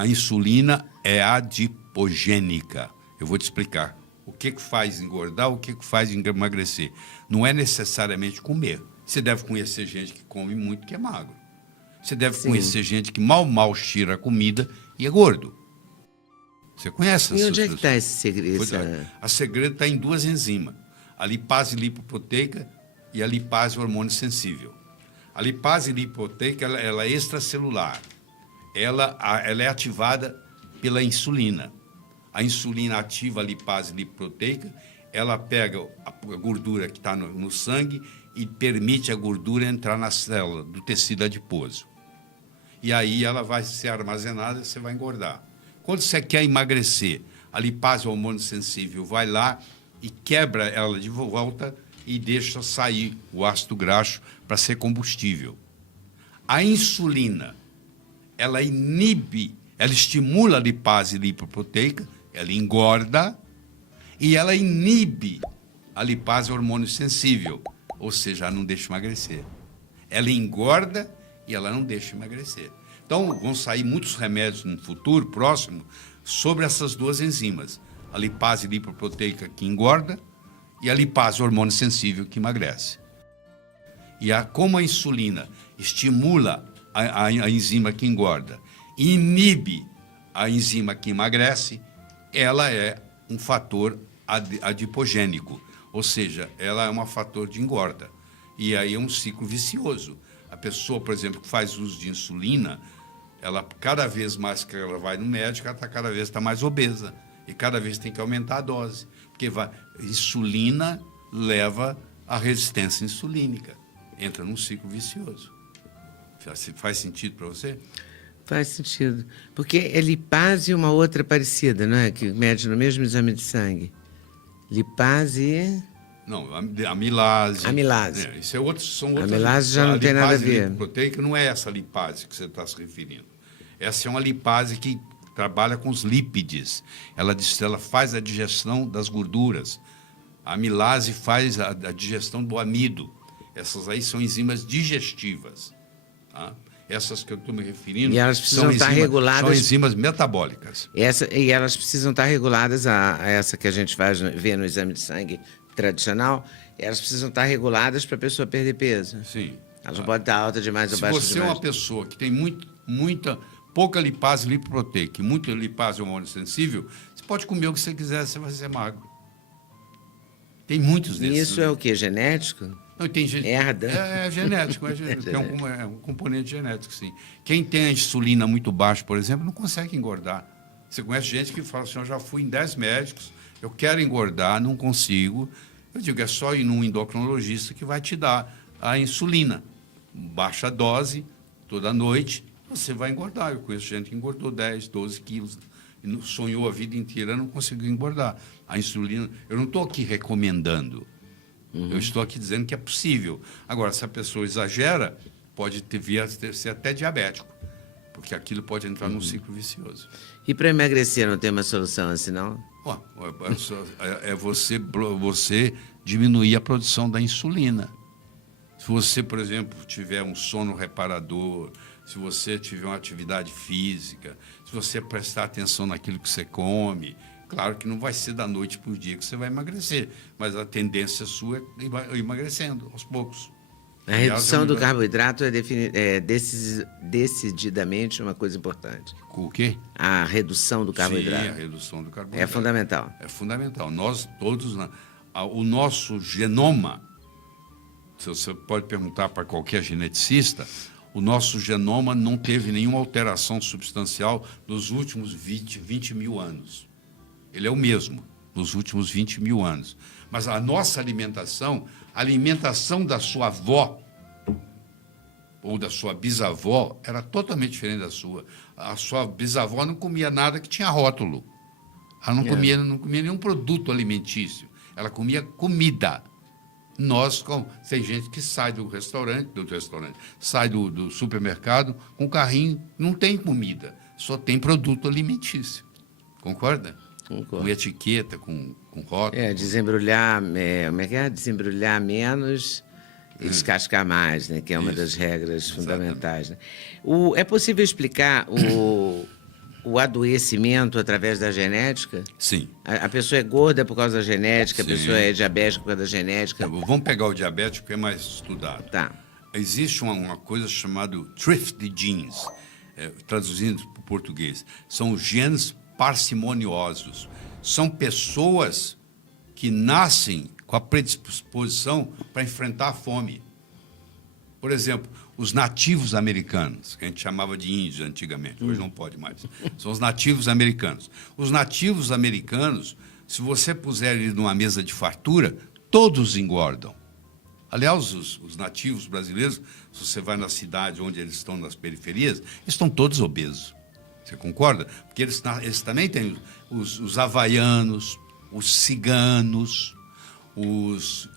A insulina é adipogênica. Eu vou te explicar. O que faz engordar, o que faz emagrecer. Não é necessariamente comer. Você deve conhecer gente que come muito que é magro. Você deve conhecer gente que mal tira a comida e é gordo. Você conhece essas E onde é que está esse segredo? A segredo está em duas enzimas. A lipase lipoproteica e a lipase hormônio sensível. A lipase lipoproteica ela é extracelular. Ela é ativada pela insulina. A insulina ativa a lipase lipoproteica, ela pega a gordura que está no sangue e permite a gordura entrar na célula do tecido adiposo. E aí ela vai ser armazenada e você vai engordar. Quando você quer emagrecer, a lipase hormônio sensível vai lá e quebra ela de volta e deixa sair o ácido graxo para ser combustível. A insulina, ela inibe, ela estimula a lipase lipoproteica, ela engorda e ela inibe a lipase hormônio sensível, ou seja, ela não deixa emagrecer. Ela engorda e ela não deixa emagrecer. Então, vão sair muitos remédios no futuro próximo sobre essas duas enzimas. A lipase lipoproteica que engorda e a lipase hormônio sensível que emagrece. E como a insulina estimula a enzima que engorda e inibe a enzima que emagrece, ela é um fator adipogênico, ou seja, ela é um fator de engorda. E aí é um ciclo vicioso. A pessoa, por exemplo, que faz uso de insulina, ela cada vez mais que ela vai no médico, ela cada vez está mais obesa. E cada vez tem que aumentar a dose. Porque insulina leva à resistência insulínica. Entra num ciclo vicioso. Faz sentido para você? Faz sentido. Porque é lipase e uma outra parecida, não é? Que mede no mesmo exame de sangue. Lipase... Não, amilase. Amilase. Isso é outro, são outras. Amilase já não tem nada a ver. A lipoproteica não é essa lipase que você está se referindo. Essa é uma lipase que trabalha com os lípides. Ela faz a digestão das gorduras. A amilase faz a digestão do amido. Essas aí são enzimas digestivas. Tá? Essas que eu estou me referindo e elas precisam estar reguladas, são enzimas metabólicas. E elas precisam estar reguladas a essa que a gente vê no exame de sangue tradicional. Elas precisam estar reguladas para a pessoa perder peso. Sim. Elas não podem estar alta demais ou baixa demais. Se você é uma pessoa que tem pouca lipase lipoproteica e muita lipase hormônio sensível, você pode comer o que você quiser, você vai ser magro. Tem muitos desses. E isso é o quê? Genético? Não, tem Herda? É genético, é um componente genético, sim. Quem tem a insulina muito baixa, por exemplo, não consegue engordar. Você conhece gente que fala assim, eu já fui em 10 médicos, eu quero engordar, não consigo. Eu digo, é só ir num endocrinologista que vai te dar a insulina. Baixa dose, toda noite, você vai engordar. Eu conheço gente que engordou 10, 12 quilos, e sonhou a vida inteira, não conseguiu engordar. A insulina, eu não estou aqui recomendando. Eu estou aqui dizendo que é possível. Agora, se a pessoa exagera, pode vir a ser até diabético, porque aquilo pode entrar num ciclo vicioso. E para emagrecer não tem uma solução assim, não? É você diminuir a produção da insulina. Se você, por exemplo, tiver um sono reparador, se você tiver uma atividade física, se você prestar atenção naquilo que você come, claro que não vai ser da noite para o dia que você vai emagrecer, mas a tendência sua é ir emagrecendo aos poucos. A redução do carboidrato é decididamente uma coisa importante. O quê? A redução do carboidrato. Sim, a redução do carboidrato. É fundamental. É fundamental. Nós todos, o nosso genoma, se você pode perguntar para qualquer geneticista, o nosso genoma não teve nenhuma alteração substancial nos últimos 20 mil anos. Ele é o mesmo nos últimos 20 mil anos. Mas a nossa alimentação, a alimentação da sua avó ou da sua bisavó era totalmente diferente da sua. A sua bisavó não comia nada que tinha rótulo. Ela não comia nenhum produto alimentício. Ela comia comida. Tem gente que sai do restaurante, sai do supermercado com carrinho, não tem comida, só tem produto alimentício. Concorda? Concordo. Com etiqueta, com rótulo. Desembrulhar, como é que é? Desembrulhar menos e descascar mais, né? Que é uma das regras fundamentais. Né? É possível explicar o adoecimento através da genética? Sim. A pessoa é gorda por causa da genética, Sim. a pessoa é diabética por causa da genética. Vamos pegar o diabético, que é mais estudado. Tá. Existe uma coisa chamada thrift genes, traduzindo para o português. São os genes parcimoniosos. São pessoas que nascem com a predisposição para enfrentar a fome. Por exemplo, os nativos americanos, que a gente chamava de índios antigamente, hoje não pode mais, são os nativos americanos. Os nativos americanos, se você puser eles numa mesa de fartura, todos engordam. Aliás, os nativos brasileiros, se você vai na cidade onde eles estão, nas periferias, eles estão todos obesos. Você concorda? Porque eles também têm os havaianos, os ciganos, os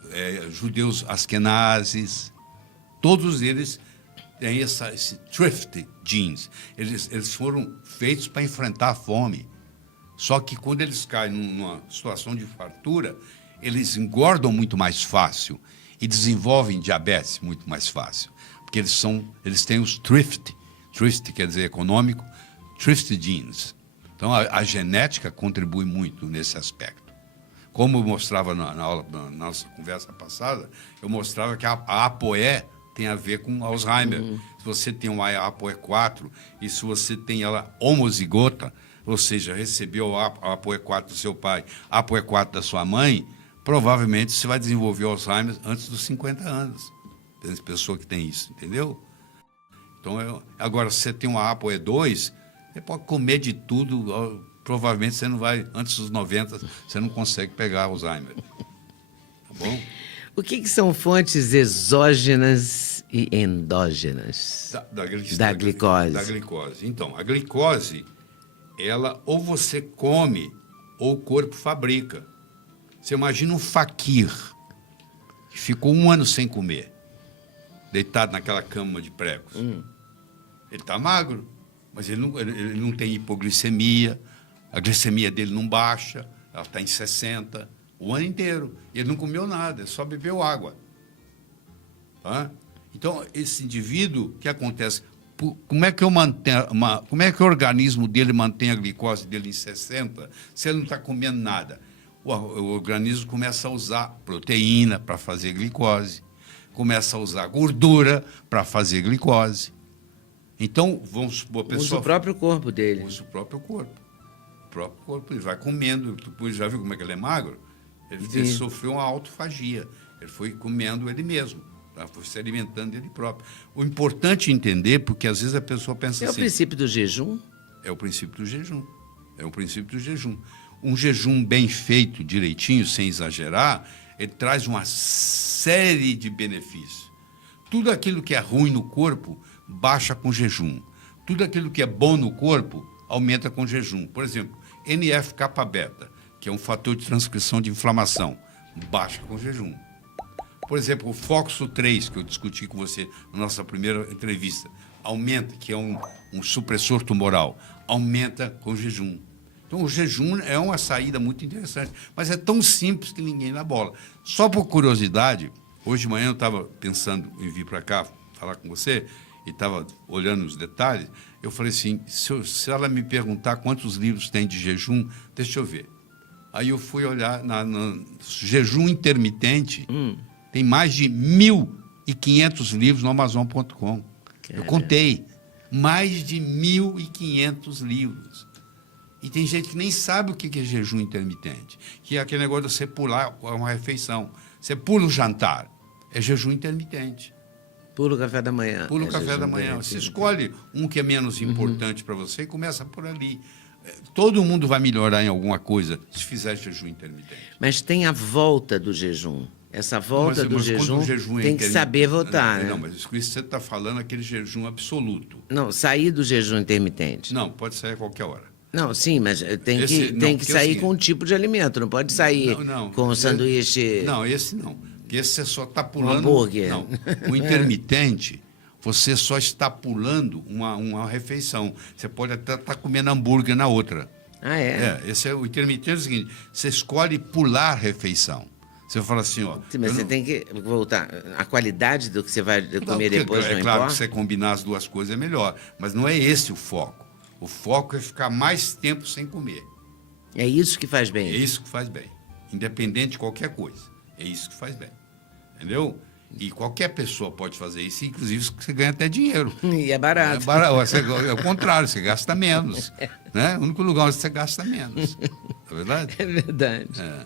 judeus askenazes, todos eles têm esse thrift genes. Eles foram feitos para enfrentar a fome. Só que quando eles caem numa situação de fartura, eles engordam muito mais fácil e desenvolvem diabetes muito mais fácil. Porque eles têm os thrift quer dizer econômico, thrift genes. Então, a genética contribui muito nesse aspecto. Como eu mostrava na nossa conversa passada, eu mostrava que a ApoE tem a ver com Alzheimer. Se você tem uma ApoE4 e se você tem ela homozigota, ou seja, recebeu a ApoE4 do seu pai, a ApoE4 da sua mãe, provavelmente você vai desenvolver Alzheimer antes dos 50 anos. Tem pessoa que tem isso, entendeu? Então, agora, se você tem uma ApoE2, você pode comer de tudo, provavelmente você não vai, antes dos 90, você não consegue pegar Alzheimer. Tá bom? O que são fontes exógenas e endógenas da glicose? Da glicose. Então, a glicose, ela ou você come ou o corpo fabrica. Você imagina um faquir que ficou 1 ano sem comer, deitado naquela cama de pregos. Ele está magro, mas ele não tem hipoglicemia, a glicemia dele não baixa, ela está em 60, o ano inteiro. Ele não comeu nada, ele só bebeu água. Tá? Então, esse indivíduo, o que acontece? Como é que o organismo dele mantém a glicose dele em 60 se ele não está comendo nada? O organismo começa a usar proteína para fazer glicose, começa a usar gordura para fazer glicose. Então, vamos supor, a pessoa... Usa o próprio corpo dele. Usa o próprio corpo. O próprio corpo, ele vai comendo. Depois, já viu como é que ele é magro? Ele sofreu uma autofagia. Ele foi comendo ele mesmo. Tá? Foi se alimentando dele próprio. O importante é entender, porque às vezes a pessoa pensa assim... É o princípio do jejum? É o princípio do jejum. É o princípio do jejum. Um jejum bem feito, direitinho, sem exagerar, ele traz uma série de benefícios. Tudo aquilo que é ruim no corpo baixa com jejum. Tudo aquilo que é bom no corpo aumenta com jejum. Por exemplo, NF-kappa-beta, que é um fator de transcrição de inflamação, baixa com jejum. Por exemplo, o FOXO3, que eu discuti com você na nossa primeira entrevista, aumenta, que é um supressor tumoral, aumenta com jejum. Então, o jejum é uma saída muito interessante, mas é tão simples que ninguém dá bola. Só por curiosidade, hoje de manhã eu estava pensando em vir para cá falar com você e estava olhando os detalhes. Eu falei assim, se ela me perguntar quantos livros tem de jejum, deixa eu ver. Aí eu fui olhar no jejum intermitente, tem mais de 1.500 livros no Amazon.com. Eu contei, mais de 1.500 livros. E tem gente que nem sabe o que é jejum intermitente, que é aquele negócio de você pular uma refeição. Você pula o jantar, é jejum intermitente. Pula o café da manhã. Pula o café da manhã. Você escolhe um que é menos importante para você e começa por ali. Todo mundo vai melhorar em alguma coisa se fizer jejum intermitente. Mas tem a volta do jejum. Essa volta do jejum tem que saber voltar, né? Não, mas isso que você está falando é aquele jejum absoluto. Não, sair do jejum intermitente. Não, pode sair a qualquer hora. Não, sim, mas tem que sair com um tipo de alimento, não pode sair com um sanduíche... Não, esse não. Porque esse você só está pulando... Um hambúrguer. Não, o intermitente, você só está pulando uma refeição. Você pode até estar comendo hambúrguer na outra. Ah, é? Esse é o intermitente, é o seguinte, você escolhe pular a refeição. Você fala assim, ó... Sim, mas você tem que voltar. A qualidade do que você vai comer depois não importa? É claro que você combinar as duas coisas é melhor, mas não é esse o foco. O foco é ficar mais tempo sem comer. É isso que faz É bem. isso que faz bem. Independente de qualquer coisa. É isso que faz bem. Entendeu? E qualquer pessoa pode fazer isso, inclusive você ganha até dinheiro. E é barato. É, é o contrário, você gasta menos. Né? O único lugar onde você gasta menos. Não é verdade? É verdade. É.